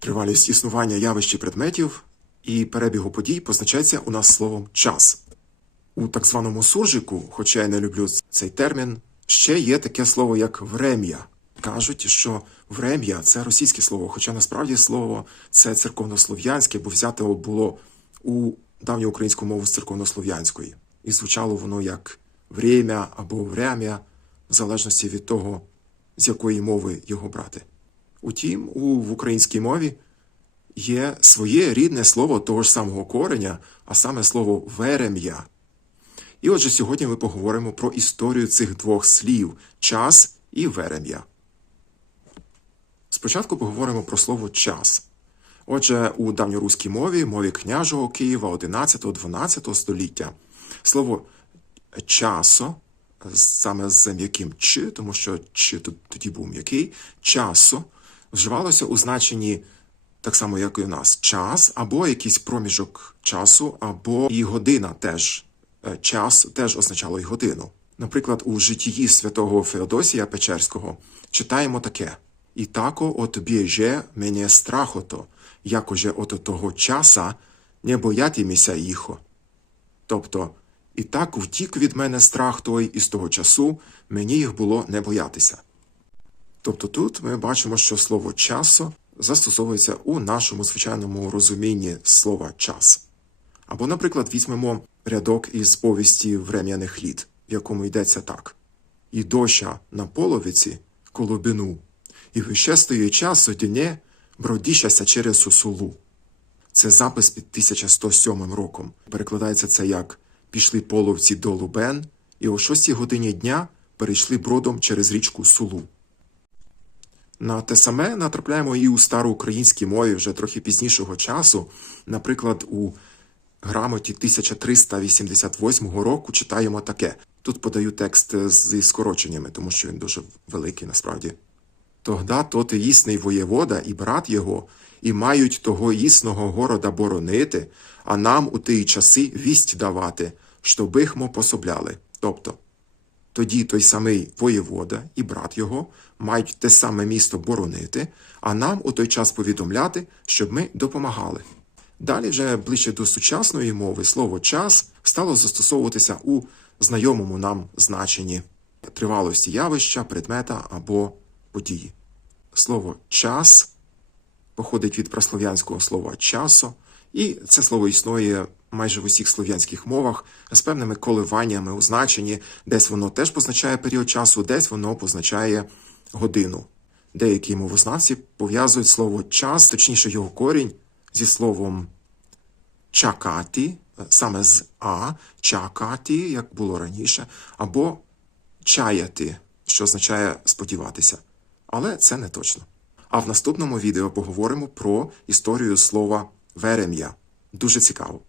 Тривалість існування явищ і предметів і перебігу подій позначається у нас словом час. У так званому суржику, хоча я не люблю цей термін, ще є таке слово як врем'я. Кажуть, що врем'я це російське слово, хоча насправді слово це церковнослов'янське, бо взяте було у давньоукраїнську мову з церковнослов'янської. І звучало воно як время або врем'я, в залежності від того, з якої мови його брати. Утім, у, в українській мові є своє рідне слово того ж самого кореня, а саме слово верем'я. І отже, сьогодні ми поговоримо про історію цих двох слів час і верем'я. Спочатку поговоримо про слово час. Отже, у давньоруській мові, мові княжого Києва 11-12 століття, слово часо, саме з м'яким чи, тому що тут тоді був м'який, часо вживалося у значенні так само, як і у нас, час, або якийсь проміжок часу, або і година теж. Е, Час теж означало і годину. Наприклад, у житті святого Феодосія Печерського читаємо таке: І тако от біже мене страхото, якоже от того часа не боятиміся їхо. Тобто, і так втік від мене страх той, і з того часу мені їх було не боятися. Тобто тут ми бачимо, що слово часо застосовується у нашому звичайному розумінні слова час. Або, наприклад, візьмемо рядок із повісті врем'яних літ, в якому йдеться так: І доща на половиці колобину, і вищестої часу дне бродіщася через сусулу. Це запис під 1107 роком. Перекладається це як пішли половці до Лубен, і о 6 годині дня перейшли бродом через річку Сулу. На те саме натрапляємо і у староукраїнській мові вже трохи пізнішого часу. Наприклад, у грамоті 1388 року читаємо таке. Тут подаю текст зі скороченнями, тому що він дуже великий насправді. Тогда тот існий воєвода і брат його, і мають того існого города боронити, а нам у ті часи вість давати, щоби хмо пособляли. Тобто, тоді той самий воєвода і брат його мають те саме місто боронити, а нам у той час повідомляти, щоб ми допомагали. Далі, вже ближче до сучасної мови, слово час стало застосовуватися у знайомому нам значенні тривалості явища, предмета або події. Слово час походить від праслов'янського слова часо, і це слово існує майже в усіх слов'янських мовах з певними коливаннями у значенні, десь воно теж позначає період часу, десь воно позначає годину. Деякі мовознавці пов'язують слово час, точніше його корінь, зі словом чакати, саме з А, чакати, як було раніше, або чаяти, що означає сподіватися. Але це не точно. А в наступному відео поговоримо про історію слова верем'я. Дуже цікаво.